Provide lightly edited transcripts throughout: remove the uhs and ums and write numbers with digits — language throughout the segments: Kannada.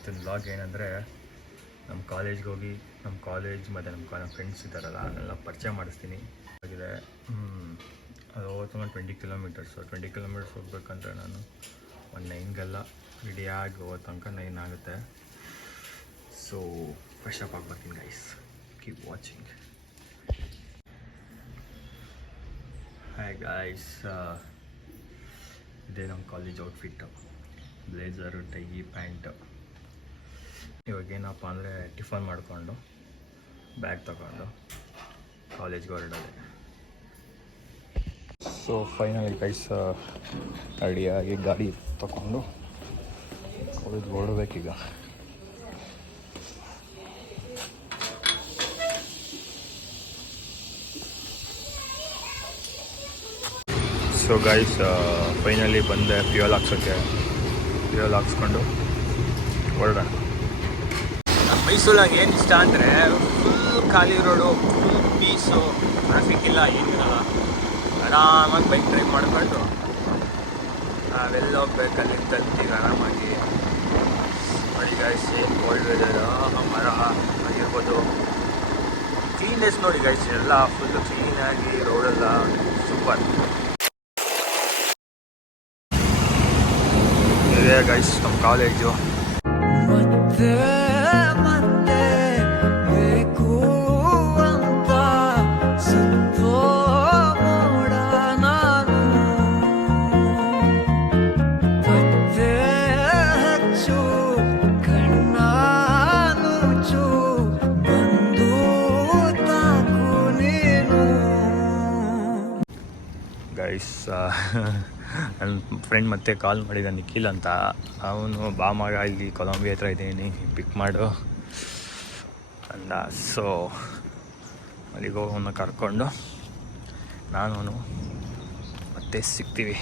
ಇವತ್ತಿನ ವ್ಲಾಗ್ ಏನಂದರೆ ನಮ್ಮ ಕಾಲೇಜ್ಗೆ ಹೋಗಿ ನಮ್ಮ ಕಾಲೇಜ್ ಮತ್ತು ನಮ್ಮ ಫ್ರೆಂಡ್ಸ್ ಇದ್ದಾರಲ್ಲ ಅದನ್ನೆಲ್ಲ ಪರಿಚಯ ಮಾಡಿಸ್ತೀನಿ. ಆಗಿದೆ ಅದು ಹೋಗ್ತಮ್ಮ 20 ಕಿಲೋಮೀಟರ್ಸು. 20 ಕಿಲೋಮೀಟರ್ಸ್ ಹೋಗ್ಬೇಕಂದ್ರೆ ನಾನು ಒಂದು 9ಗೆಲ್ಲ ರೆಡಿಯಾಗಿ ಹೋಗೋ ತನಕ 9 ಆಗುತ್ತೆ. ಸೊ ಫ್ರೆಶ್ ಅಪ್ ಆಗ್ಬರ್ತೀನಿ guys. Keep watching. Hi guys, ಇದೇ ನಮ್ಮ college outfit. Blazer, tie, pant. ಇವಾಗ ಏನಪ್ಪ ಅಂದರೆ ಟಿಫನ್ ಮಾಡಿಕೊಂಡು ಬ್ಯಾಗ್ ತಗೊಂಡು ಕಾಲೇಜ್ಗೆ ಹೊರಡೋದೆ. ಸೊ ಫೈನಲಿ ಗೈಸ್ ರೆಡಿಯಾಗಿ ಗಾಡಿ ತಗೊಂಡು ಕಾಲೇಜ್ಗೆ ಹೊರಡ್ಬೇಕೀಗ. ಸೊ ಗೈಸ್ ಫೈನಲಿ ಬಂದೆ ಫ್ಯೂಯಲ್ ಹಾಕ್ಸೋಕ್ಕೆ. ಫ್ಯೂಯಲ್ ಹಾಕ್ಸ್ಕೊಂಡು ಹೊರಡೋಣ. ಮೈಸೂರಾಗ ಏನು ಇಷ್ಟ ಅಂದರೆ ಫುಲ್ ಖಾಲಿ ರೋಡು, ಫುಲ್ ಪೀಸು, ಟ್ರಾಫಿಕ್ ಇಲ್ಲ, ಏನಿರಲ್ಲ. ಆರಾಮಾಗಿ ಬೈಕ್ ಡ್ರೈವ್ ಮಾಡಿಕೊಂಡು ನಾವೆಲ್ಲ ಹೋಗ್ಬೇಕು ಅಲ್ಲಿಂದ ತಲ್ತೀವಿ ಆರಾಮಾಗಿ. ನೋಡಿ ಗೈಸ್ ಏನು ಕೋಲ್ಡ್ ವೆದರ್, ಮರ ಆಗಿರ್ಬೋದು, ಕ್ಲೀನ್ನೆಸ್ ನೋಡಿ ಗೈಸ್, ಎಲ್ಲ ಫುಲ್ಲು ಕ್ಲೀನಾಗಿ ರೋಡೆಲ್ಲ ಸೂಪರ್ ಇದೆ ಗೈಸ್ ನಮ್ಮ ಕಾಲೇಜು. ಗೈಸ್ ನನ್ನ ಫ್ರೆಂಡ್ ಮತ್ತೆ ಕಾಲ್ ಮಾಡಿದ, ನಿಖಿಲ್ ಅಂತ. ಅವನು ಬಾ ಮಗ ಇಲ್ಲಿ ಕೊಲಂಬಿಯಾ ಹತ್ರ ಇದ್ದೀನಿ, ಪಿಕ್ ಮಾಡು ಅಂದ. ಸೊ ಅಲ್ಲಿಗೆ ಹೋಗೋನ್ನ ಕರ್ಕೊಂಡು ನಾನು ಮತ್ತೆ ಸಿಗ್ತೀವಿ.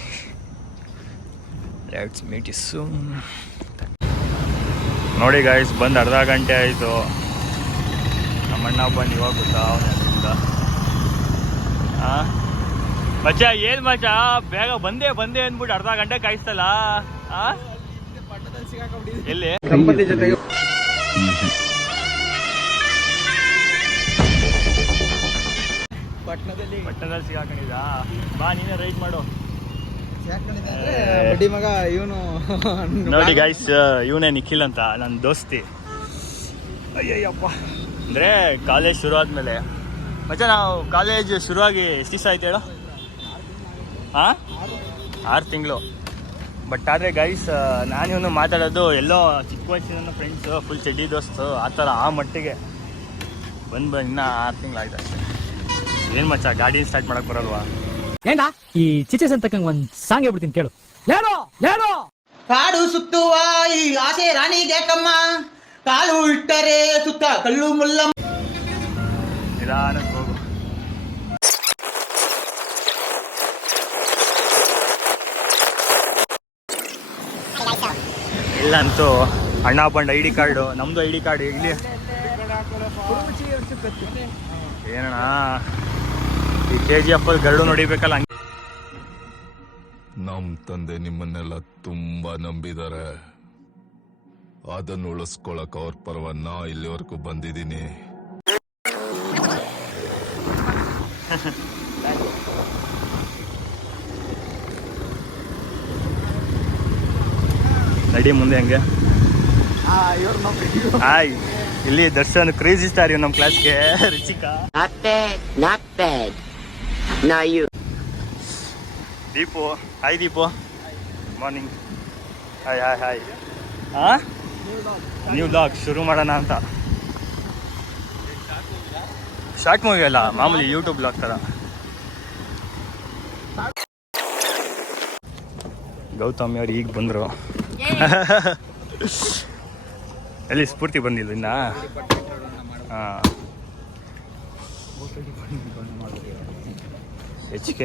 Let's meet you soon. ನೋಡಿ ಗೈಸ್, ಬಂದು ಅರ್ಧ ಗಂಟೆ ಆಯಿತು. ನಮ್ಮಣ್ಣ ಬಂದು ಇವಾಗ ಗೊತ್ತಾ ಅವನಿಂದ. ಹಾಂ ಮಚ್ಚ, ಏನು ಮಚ್ಚ ಬೇಗ ಬಂದೆ ಅಂದ್ಬಿಟ್ಟು ಅರ್ಧ ಗಂಟೆ ಕಾಯಿಸ್ತಲ್ಲ. ಎಲ್ಲಿ ಪಟ್ಟಣದಲ್ಲಿ ಸಿಗಾಕೊಂಡಿದ್ದ. ಬಾ ನೀನೇ ರೈಡ್ ಮಾಡು. ಮಗ ಇವನು ನೋಡಿ ಗೈಸ್, ಇವನೇ ನಿಖಿಲ್ ಅಂತ ನನ್ನ ದೋಸ್ತಿ. ಅಯ್ಯಯ್ಯಪ್ಪ, ಅಂದರೆ ಕಾಲೇಜ್ ಶುರು ಆದಮೇಲೆ ಮಚ್ಚ, ನಾವು ಕಾಲೇಜ್ ಶುರುವಾಗಿ ಎಷ್ಟು ದಿವಸ ಆಯ್ತು ಹೇಳೋ? ಹಾಂ 6 ತಿಂಗಳು. ಬಟ್ ಆದರೆ ಗೈಸ್, ನಾನು ಇವನು ಮಾತಾಡೋದು ಎಲ್ಲೋ ಚಿಕ್ಕ ವಯಸ್ಸಿನ ಫ್ರೆಂಡ್ಸು, ಫುಲ್ ಚಡ್ಡಿ ದೋಸ್ತು ಆ ಥರ, ಆ ಮಟ್ಟಿಗೆ ಬಂದು ಇನ್ನೂ 6 ತಿಂಗಳು ಆಯ್ತು ಅಷ್ಟೇ. ಏನು ಮಚ್ಚ, ಗಾಡಿ ಸ್ಟಾರ್ಟ್ ಮಾಡೋಕ್ಕೆ ಬರಲ್ವಾ? ಏನ ಈ ಚಿಚೆಸ್ ಅಂತ ಒಂದು ಸಾಂಗ್ ಹೇಳ್ಬಿಡ್ತೀನಿ ಕೇಳು. ಹೇಳೋ ಕಾಡು ಸುತ್ತುವ ಈ ಆಸೆ ರಾಣಿಗೆ ಕಮ್ಮ, ಕಾಲು ಇಟ್ಟರೆ ಸುತ್ತ ಕಲ್ಲು ಮುಲ್ಲ. ನಿಧಾನಕ್ಕೆ ಹೋಗು. ಇಲ್ಲಂತೂ ಅಣ್ಣ ಬಂಡ್ ID ಕಾರ್ಡು, ನಮ್ಮದು ID ಕಾರ್ಡ್ ಇಲ್ಲಿ. ಏನಣ್ಣ ಈ KGF ಅಲ್ಲಿ ಗರಡು ನೋಡಿಬೇಕಲ್ಲ. ನಮ್ ತಂದೆ ನಿಮ್ಮನ್ನೆಲ್ಲ ತುಂಬಾ ನಂಬಿದ್ದಾರೆ. ಅದನ್ನು ಉಳಿಸ್ಕೊಳಕ್ ಅವ್ರ ಪರವ ನಾ ಇಲ್ಲಿವರೆಗೂ ಬಂದಿದ್ದೀನಿ. ನಡಿ ಮುಂದೆ ಹಂಗೆ. ಹಾಯ್, ಇಲ್ಲಿ ದರ್ಶನ್ ಕ್ರೇಜಿ ಸ್ಟಾರ್ ಇವ್ ನಮ್ಮ ಕ್ಲಾಸ್ಗೆ. ರಿಚಿಕಾ, not bad. Now you. Deepu, hi Deepu, morning. Hi. ಹಾಂ, ನ್ಯೂ ವ್ಲಾಗ್ ಶುರು ಮಾಡೋಣ ಅಂತ. ಶಾರ್ಟ್ ಮೂವಿ ಅಲ್ಲ, ಮಾಮೂಲಿ ಯೂಟ್ಯೂಬ್ ವ್ಲಾಗ್ ಥರ. ಗೌತಮಿ ಅವ್ರು ಈಗ ಬಂದರು. ಎಲ್ಲಿ ಸ್ಫೂರ್ತಿ ಬಂದಿಲ್ಲ ಇನ್ನ? ಹಾಂ, HK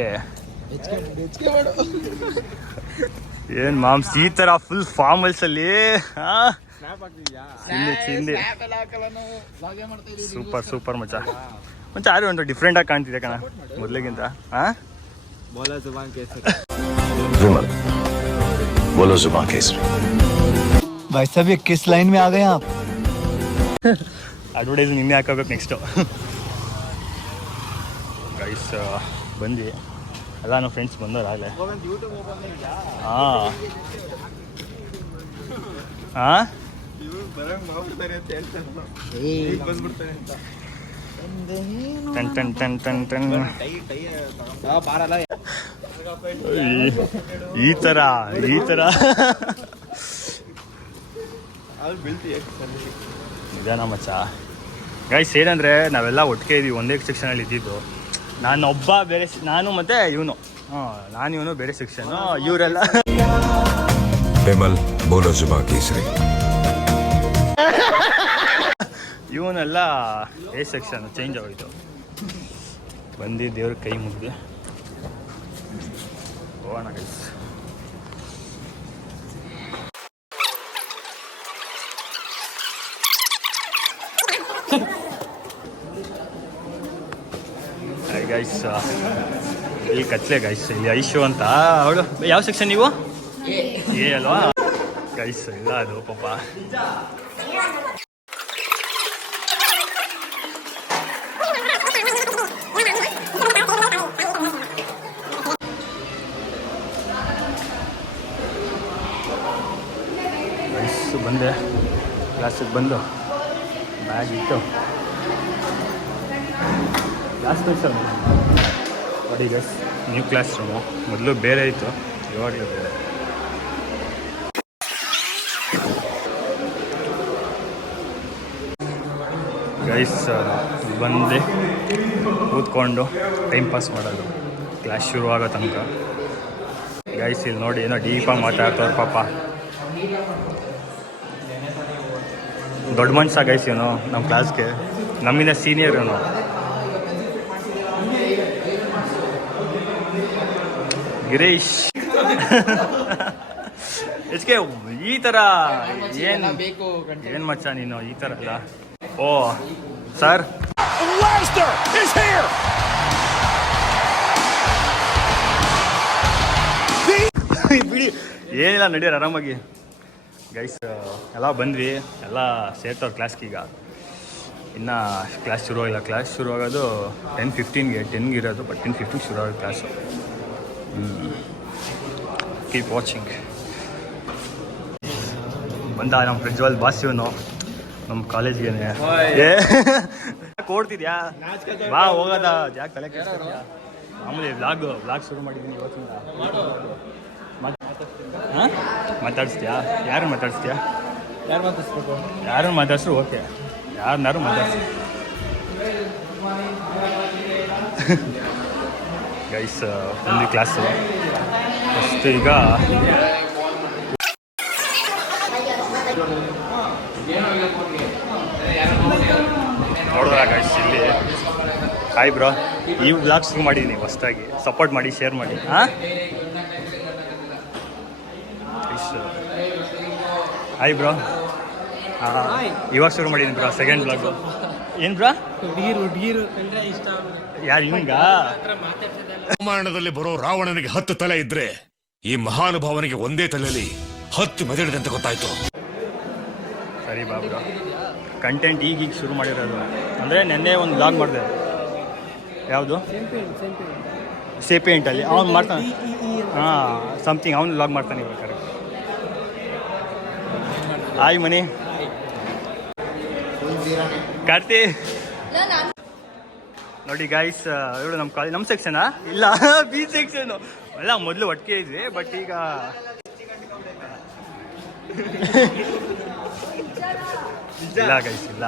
ಏನು ಮಾಮ್ಸ್ ಈ ಥರ ಫುಲ್ ಫಾರ್ಮಲ್ಸಲ್ಲಿ. ಹಾಂ, ಹಿಂದೆ ಸೂಪರ್ ಮಚ್ಚ. ಆರು ಒಂದು ಡಿಫ್ರೆಂಟಾಗಿ ಕಾಣ್ತಿದೆ ಕಣ ಮೊದಲಿಗಿಂತ. ಹಾಂ, ಬೋಲೋ ಜುಬಾನ್ ಕೇಸರಿ. भाई साहब ये किस लाइन में आ गए आप? ಅಡ್ವರ್ಟೈಸ್ ನಿನ್ನೆ ಹಾಕೋಬೇಕು ನೆಕ್ಸ್ಟು. ಗೈಸ್ ಬಂದು ಎಲ್ಲ ನಮ್ಮ ಫ್ರೆಂಡ್ಸ್ ಬಂದವ್ರು ಆಗಲೇ. ಹಾಂ ಹಾಂ ton ton ton ton ton. ಈ ಥರ ನಿಧಾನ ಮಚ್ಚ. ಗೈಸ್ ಏನಂದರೆ ನಾವೆಲ್ಲ ಒಟ್ಟಿಗೆ ಇದ್ದೀವಿ, ಒಂದೇ ಸೆಕ್ಷನಲ್ಲಿ ಇದ್ದಿದ್ದು. ನಾನೊಬ್ಬ ಬೇರೆ, ನಾನು ಮತ್ತು ಇವನು, ನಾನು ಇವನು ಬೇರೆ ಸೆಕ್ಷನು, ಇವರೆಲ್ಲ ಬಿಮಲ್ ಬೋಲೋ ಜುಬಾ ಕೇಸರಿ. ಇವನೆಲ್ಲ ಎ ಸೆಕ್ಷನ್ ಚೇಂಜ್ ಆಗೋಯ್ತು. ಬಂದು ದೇವ್ರ ಕೈ ಮುಗ್ದು ಹೋಗೋಣ ಗೈಸ್. ಗೈಸ್ ಇಲ್ಲಿ ಕತ್ಲೆ ಗೈಸ್, ಇಲ್ಲಿ ಐಶು ಅಂತ ಅವಳು. ಯಾವ ಸೆಕ್ಷನ್ ನೀವು? ಎ ಅಲ್ವಾ ಗೈಸ್? ಇಲ್ಲ ಅದು ಪಾಪ. ಗೈಸ್ ಬಂದೆ ಕ್ಲಾಸಿಗೆ ಬಂದು ಬ್ಯಾಗ್ ಇಟ್ಟು ಕ್ಲಾಸ್ ಸರ್ ನೋಡಿ ಗೈಸ್, ನ್ಯೂ ಕ್ಲಾಸ್ ರೂಮು. ಮೊದಲು ಬೇರೆ ಇತ್ತು, ಇವಾಗಲೂ ಬೇರೆ. ಗೈಸ್ ಬಂದು ಕೂತ್ಕೊಂಡು ಟೈಮ್ ಪಾಸ್ ಮಾಡೋದು ಕ್ಲಾಸ್ ಶುರು ಆಗೋ ತನಕ. ಗೈಸ್ ಇಲ್ಲಿ ನೋಡಿ ಏನೋ ಡೀಪಾಗಿ ಮಾತಾಡ್ತವ್ರು ಪಾಪ. ದೊಡ್ಡ ಮನುಷ್ಯ ಗೈಸ್ ಇವನು ನಮ್ಮ ಕ್ಲಾಸ್ಗೆ, ನಮ್ಮಿಂದ ಸೀನಿಯರ್ ಇವನು. ಗಿರೀಶ್ ಎಚ್ಕೆ ಈ ಥರ ಏನು ಮಚ್ಚ ನೀನು ಈ ಥರ ಅಲ್ಲ. ಓ ಸರ್ ಬಿಡಿ, ಏನಿಲ್ಲ ನಡೀರಿ ಆರಾಮಾಗಿ. ಗೈಸ್ ಎಲ್ಲ ಬಂದ್ವಿ, ಎಲ್ಲ ಸೇರ್ತವ್ರು ಕ್ಲಾಸ್ಗೀಗ. ಇನ್ನು ಕ್ಲಾಸ್ ಶುರುವಾಗಿಲ್ಲ. ಕ್ಲಾಸ್ ಶುರುವಾಗೋದು 10:15ಗೆ, 10ಗೆ ಇರೋದು, ಬಟ್ 10:15 ಶುರು ಆಗೋದು ಕ್ಲಾಸು. Keep watching. ಬಂದ ನಮ್ಮ ಪ್ರಜ್ವಲ್ ಬಾಸ್ ಇವನು ನಮ್ಮ ಕಾಲೇಜ್ಗೆ. ಕೊಡ್ತಿದ್ಯಾ ಬಾ ಹೋಗೋದ, ಯಾಕೆ ತಲೆ ಕೆಡಿಸ್ತಿದ್ಯಾ? ಆಮೇಲೆ ವ್ಲಾಗ್ ಶುರು ಮಾಡಿದ್ದೀನಿ ಇವತ್ತಿಂದ. ಹಾಂ ಮಾತಾಡಿಸ್ತೀಯಾ? ಯಾರು ಮಾತಾಡಿಸ್ತೀಯಾ? ಯಾರು ಮಾತಾಡ್ಸ್ರು ಓಕೆ, ಯಾರನ್ನಾರು ಮಾತಾಡ್ಸಿ. ಗೈಸ್ ಒಂದು ಕ್ಲಾಸು ಫಸ್ಟ್ ಈಗ ನೋಡಿದ್ರ ಗೈಸ್ ಇಲ್ಲಿ. ಹಾಯ್ ಬ್ರೋ, ಈ ವ್ಲಾಗ್ ಶುರು ಮಾಡಿದ್ದೀನಿ ಹೊಸ್ದಾಗಿ, ಸಪೋರ್ಟ್ ಮಾಡಿ, ಶೇರ್ ಮಾಡಿ. ಹಾಂ ಹಾಯ್ ಬ್ರೋ. ಇವಾಗ ಶುರು ಮಾಡಿದ್ದೀನಿ ಬ್ರೋ ಸೆಕೆಂಡ್ ವ್ಲಾಗು. ಏನು ಬ್ರೋ? ಯಾರು ಇವಂಗ? ರಾಮಾಯಣದಲ್ಲಿ ಬರೋ ರಾವಣನಿಗೆ 10 ತಲೆ ಇದ್ರೆ ಈ ಮಹಾನುಭಾವನಿಗೆ ಒಂದೇ ತಲೆಯಲ್ಲಿ 10 ಮೆದುಳಿದೆ ಅಂತ ಗೊತ್ತಾಯ್ತು. ಸರಿ ಬಾ ಬ್ರೋ, ಕಂಟೆಂಟ್ ಈಗ ಶುರು ಮಾಡಿರೋದು. ಅಂದರೆ ನೆನ್ನೆ ಒಂದು ವ್ಲಾಗ್ ಮಾಡಿದೆ. ಯಾವುದು? ಸೇಪೇಂಟಲ್ಲಿ ಅವ್ನು ಮಾಡ್ತಾನೆ. ಹಾಂ ಸಮಥಿಂಗ್ ಅವ್ನು ವ್ಲಾಗ್ ಮಾಡ್ತಾನೆ ಇವಾಗ. ಕರೆಕ್ಟ್. ಹಾಯ್ ಮನಿ ಕಾರ್ತಿ. ನೋಡಿ ಗಾಯ್ಸ್, ಇವಳು ನಮ್ಮ ಕಾಲೇಜ್, ನಮ್ಮ ಸೆಕ್ಷನಾ? ಇಲ್ಲ ಬಿ ಸೆಕ್ಷನು. ಎಲ್ಲ ಮೊದಲು ಒಟ್ಟಿಗೆ ಇದ್ವಿ, ಬಟ್ ಈಗ ಇಲ್ಲ ಗೈಸ್ ಇಲ್ಲ.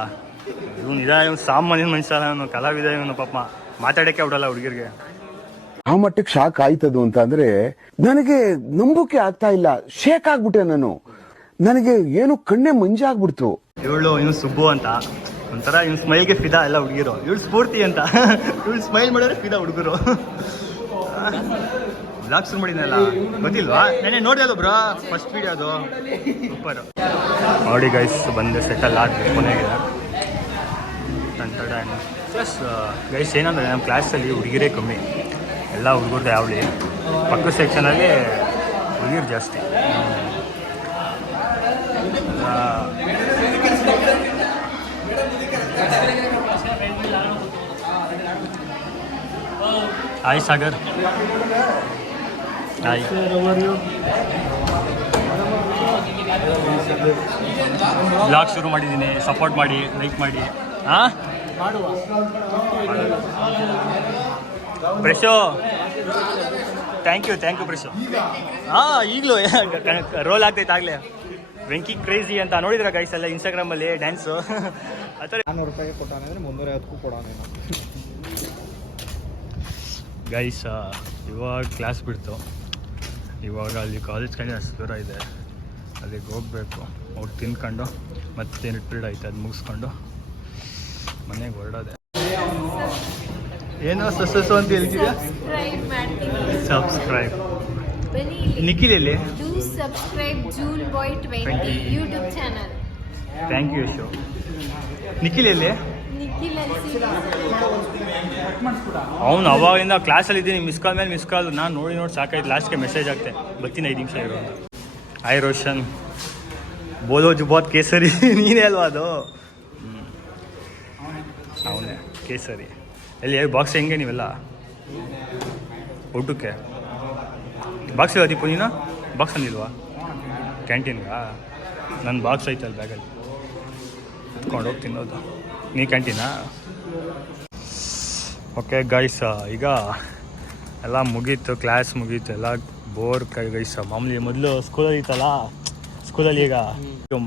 ಇವನು ಸಾಮಾನ್ಯ ಮನುಷ್ಯ, ಇವನು ಕಲಾವಿದ, ಇವನು ಪಾಪ ಮಾತಾಡೋಕ್ಕೆ ಬಿಡಲ್ಲ ಹುಡುಗಿರಿಗೆ. ಆ ಮಟ್ಟಕ್ಕೆ ಶಾಕ್ ಆಯ್ತದು ಅಂತ ಅಂದ್ರೆ ನನಗೆ ನಂಬೋಕೆ ಆಗ್ತಾ ಇಲ್ಲ. ಶೇಕ್ ಆಗ್ಬಿಟ್ಟೆ ನಾನು. ನನಗೆ ಏನು ಕಣ್ಣೆ ಮಂಜಾಗ್ಬಿಡ್ತು. ಇವನು ಸುಬ್ಬು ಅಂತ, ಒಂಥರ ಇವ್ನ ಸ್ಮೈಲ್ಗೆ ಫಿದಾ ಎಲ್ಲ ಹುಡುಗಿರು. ಇವಳು ಸ್ಫೂರ್ತಿ ಅಂತ, ಇವಳು ಸ್ಮೈಲ್ ಮಾಡಿದ್ರೆ ಫಿದಾ ಹುಡುಗರು. ವ್ಲಾಗ್ ಶುರು ಮಾಡಿದ್ನಲ್ಲ, ಗೊತ್ತಿಲ್ವಾ? ನೆನ್ನೆ ನೋಡಿ ಅದು ಬ್ರೋ, ಫಸ್ಟ್ ವೀಡಿಯೋ ಅದು ಸೂಪರ್. ನೋಡಿ ಗೈಸ್ ಬಂದೆ, ಸೆಟಲ್ ಆಗಿ ಕೊನೆಗೆ ಪ್ಲಸ್ ಗೈಸ್ ಏನಂದರೆ ನಮ್ಮ ಕ್ಲಾಸಲ್ಲಿ ಹುಡುಗಿರೇ ಕಮ್ಮಿ, ಎಲ್ಲ ಹುಡುಗರ್ದು ಯಾವಳಿ. ಪಕ್ಕದ ಸೆಕ್ಷನಲ್ಲಿ ಹುಡುಗಿರು ಜಾಸ್ತಿ. ಹಾಯ್ ಸಾಗರ್. ಹಾಯ್. ಬ್ಲಾಗ್ ಶುರು ಮಾಡಿದ್ದೀನಿ, ಸಪೋರ್ಟ್ ಮಾಡಿ, ಲೈಕ್ ಮಾಡಿ. ಹಾಂ ಪ್ರೆಶೋ, ಥ್ಯಾಂಕ್ ಯು ಪ್ರೆಶೋ. ಹಾಂ ಈಗಲೂ ರೋಲ್ ಆಗ್ತೈತೆ ಆಗಲೇ. ವೆಂಕಿ ಕ್ರೇಜಿ ಅಂತ ನೋಡಿದ್ರ ಗೈಸ್ ಎಲ್ಲ ಇನ್ಸ್ಟಾಗ್ರಾಮಲ್ಲಿ ಡ್ಯಾನ್ಸು ಆ ಥರ. 400 ರೂಪಾಯಿ ಕೊಟ್ಟಾನೆ ಅಂದರೆ 350 ಕೊಡೋಣ. ಗೈಸ್ ಇವಾಗ ಕ್ಲಾಸ್ ಬಿಡ್ತು, ಇವಾಗ ಅಲ್ಲಿ ಕಾಲೇಜ್ ಕಡೆ ಅಷ್ಟು ದೂರ ಇದೆ, ಅಲ್ಲಿಗೆ ಹೋಗ್ಬೇಕು. ಹೋಗಿ ತಿನ್ಕೊಂಡು ಮತ್ತೆ ಪೀರಿಯಡ್ ಐತೆ, ಅದು ಮುಗಿಸ್ಕೊಂಡು ಮನೆಗೆ ಹೊರಡೋದೆ. ಏನೋ ಸಸ್ಸು ಅಂತ ಹೇಳ್ತಿದ್ಯಾ? ಸಬ್ಸ್ಕ್ರೈಬ್. ನಿಖಿಲ್ ಎಲ್ಲಿ? Do subscribe June Boy 20 YouTube channel. Thank you Yashu. Nikhil ಎಲ್ಲಿ? ನಿಖಿಲ್ ಅವನು ಅವಾಗಿಂದ ಕ್ಲಾಸಲ್ಲಿ ಇದ್ದೀನಿ, ಮಿಸ್ ಕಾಲ್ ಮೇಲೆ ಮಿಸ್ ಕಾಲ್. ನಾನು ನೋಡಿ ಸಾಕಾಯ್ತು, ಲಾಸ್ಟ್ಗೆ ಮೆಸೇಜ್ ಆಗ್ತೆ ಬರ್ತೀನಿ 5 ನಿಮಿಷ ಇರೋ ಅಂತ. ಹಾಯ್ ರೋಷನ್, ಬೋಲೋ ಜುಬಾತ್ ಕೇಸರಿ. ನೀನೇ ಅಲ್ವಾ ಅದು? ಅವನೇ ಕೇಸರಿ. ಎಲ್ಲಿ ಬಾಕ್ಸ್ ಹೆಂಗೆ ನೀವೆಲ್ಲ ಊಟಕ್ಕೆ ಬಾಕ್ಸ್ ಇಲ್ಲ ದೀಪು? ನೀನು ಬಾಕ್ಸ್ ಅಂದಿಲ್ವಾ ಕ್ಯಾಂಟೀನ್ಗಾ? ನನ್ನ ಬಾಕ್ಸ್ ಐತಲ್ಲ ಬ್ಯಾಗಲ್ಲಿ, ಎತ್ಕೊಂಡು ಹೋಗಿ ತಿನ್ನೋದು. ನೀ ಕ್ಯಾಂಟೀನಾ? ಓಕೆ ಗೈಸ್, ಈಗ ಎಲ್ಲ ಮುಗೀತು, ಕ್ಲಾಸ್ ಮುಗೀತು, ಎಲ್ಲ ಬೋರ್ ಗೈಸ್. ಮಾಮೂಲಿ ಮೊದಲು ಸ್ಕೂಲಲ್ಲಿ ಇತ್ತಲ್ಲ, ಸ್ಕೂಲಲ್ಲಿ ಈಗ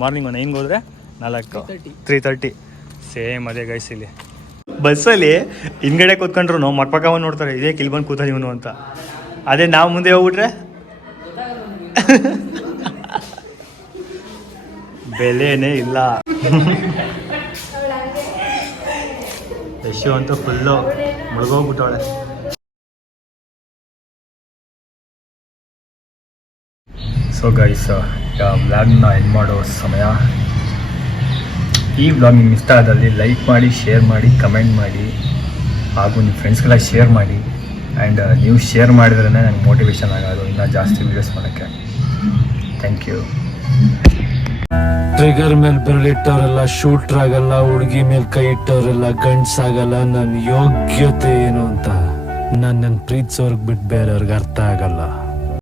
ಮಾರ್ನಿಂಗ್ 9ಗೆ ಹೋದರೆ 3:30 ಸೇಮ್ ಅದೇ ಗೈಸ್. ಇಲ್ಲಿ ಬಸ್ಸಲ್ಲಿ ಹಿಂದ್ಗಡೆ ಕೂತ್ಕೊಂಡ್ರು ಮಟ್ಪಕ್ಕವನ್ನ ನೋಡ್ತಾರೆ, ಇದೇ ಕಿಲ್ ಬಂದು ಕೂತಾನೆ ಇವನು ಅಂತ. ಅದೇ ನಾವು ಮುಂದೆ ಹೋಗ್ಬಿಟ್ರೆ ಬೆಲೆನೇ ಇಲ್ಲ. ಯಶು ಅಂತೂ ಫುಲ್ಲು ಮುಳುಗೋಗ್ಬಿಟ್ಟವಳೆ. ಸೊ ಗೈಸ್, ಈಗ ವ್ಲಾಗ್ನ ಎಂಡ್ ಮಾಡೋ ಸಮಯ. ಈ ವ್ಲಾಗ್ ನಿಮ್ಗೆ ಇಷ್ಟ ಆದಲ್ಲಿ ಲೈಕ್ ಮಾಡಿ, ಶೇರ್ ಮಾಡಿ, ಕಮೆಂಟ್ ಮಾಡಿ, ಹಾಗೂ ನಿಮ್ಮ ಫ್ರೆಂಡ್ಸ್ಗೆಲ್ಲ ಶೇರ್ ಮಾಡಿ. ಆ್ಯಂಡ್ ನೀವು ಶೇರ್ ಮಾಡಿದ್ರೇ ನನಗೆ ಮೋಟಿವೇಶನ್ ಆಗೋದು ಇನ್ನೂ ಜಾಸ್ತಿ ವೀಡಿಯೋಸ್ ಮಾಡೋಕ್ಕೆ. Thank you. ಟ್ರಿಗರ್ ಮೇಲೆ ಬೆರಳಿಟ್ಟವರೆಲ್ಲ ಶೂಟ್ರ್ ಆಗಲ್ಲ, ಹುಡುಗಿ ಮೇಲೆ ಕೈ ಇಟ್ಟವರೆಲ್ಲ ಗಂಡ್ಸಾಗಲ್ಲ. ನನ್ನ ಯೋಗ್ಯತೆ ಏನು ಅಂತ ನನ್ನ ಪ್ರೀತಿಸೋರ್ಗೆ ಬಿಟ್ಟು ಬೇರೆಯವ್ರಿಗೆ ಅರ್ಥ ಆಗಲ್ಲ.